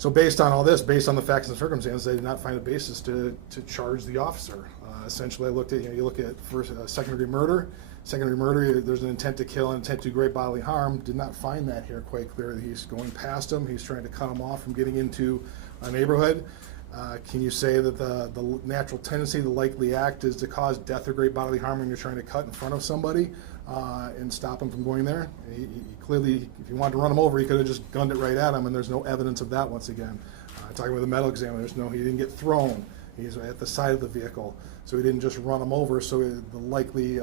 So based on all this, based on the facts and circumstances, they did not find a basis to charge the officer. Essentially, I looked at, you look at first second-degree murder. Second-degree murder, there's an intent to kill and intent to do great bodily harm. Did not find that here quite clearly. He's going past him. He's trying to cut him off from getting into a neighborhood. Can you say that the natural tendency, the likely act, is to cause death or great bodily harm when you're trying to cut in front of somebody and stop him from going there? He clearly, if you wanted to run him over, he could have just gunned it right at him, and there's no evidence of that once again. Talking with the medical examiner, he didn't get thrown. He's at the side of the vehicle, so he didn't just run him over, so the likely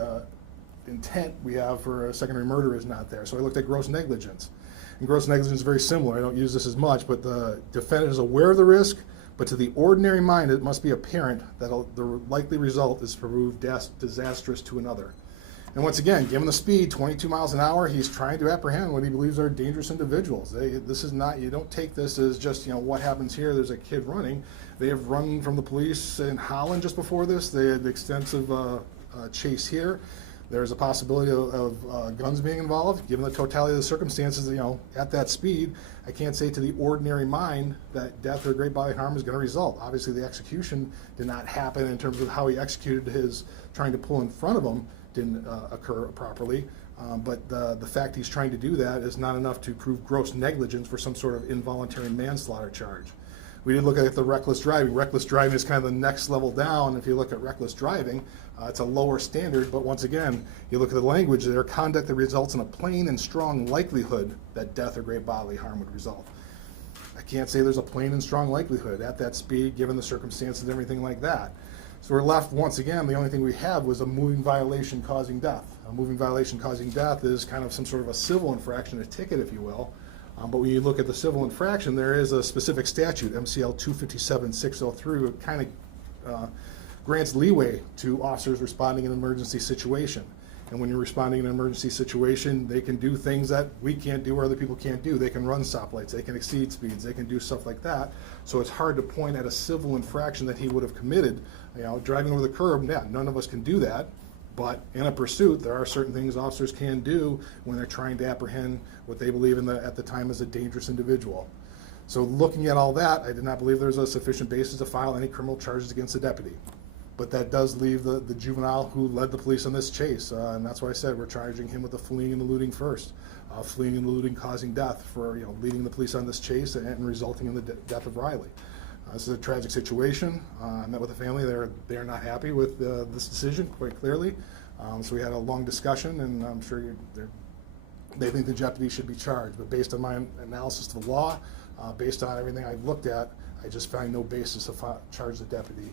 intent we have for a secondary murder is not there. So I looked at gross negligence. And gross negligence is very similar. I don't use this as much, but the defendant is aware of the risk, but to the ordinary mind, it must be apparent that the likely result is to prove disastrous to another. And once again, given the speed, 22 miles an hour, he's trying to apprehend what he believes are dangerous individuals. This is not, you don't take this as just, what happens here, there's a kid running. They have run from the police in Holland just before this. They had extensive chase here. There's a possibility of guns being involved. Given the totality of the circumstances, at that speed, I can't say to the ordinary mind that death or great bodily harm is going to result. Obviously, the execution did not happen in terms of how he executed his trying to pull in front of him didn't occur properly. But the fact he's trying to do that is not enough to prove gross negligence for some sort of involuntary manslaughter charge. We did look at the reckless driving. Reckless driving is kind of the next level down. If you look at reckless driving, it's a lower standard, but once again, you look at the language there, conduct that results in a plain and strong likelihood that death or great bodily harm would result. I can't say there's a plain and strong likelihood at that speed, given the circumstances and everything like that. So we're left, once again, the only thing we have was a moving violation causing death. A moving violation causing death is kind of some sort of a civil infraction, a ticket, if you will. But when you look at the civil infraction, there is a specific statute, MCL 257-603, it kind of grants leeway to officers responding in an emergency situation. And when you're responding in an emergency situation, they can do things that we can't do or other people can't do. They can run stoplights, they can exceed speeds, they can do stuff like that. So it's hard to point at a civil infraction that he would have committed. Driving over the curb, yeah, none of us can do that. But in a pursuit, there are certain things officers can do when they're trying to apprehend what they believe at the time is a dangerous individual. So looking at all that, I did not believe there was a sufficient basis to file any criminal charges against the deputy. But that does leave the juvenile who led the police on this chase, and that's why I said we're charging him with the fleeing and eluding first. Fleeing and eluding causing death for leading the police on this chase and resulting in the death of Riley. This is a tragic situation. I met with the family. They're not happy with this decision, quite clearly. So we had a long discussion, and I'm sure they think the deputy should be charged. But based on my analysis of the law, based on everything I've looked at, I just find no basis to charge the deputy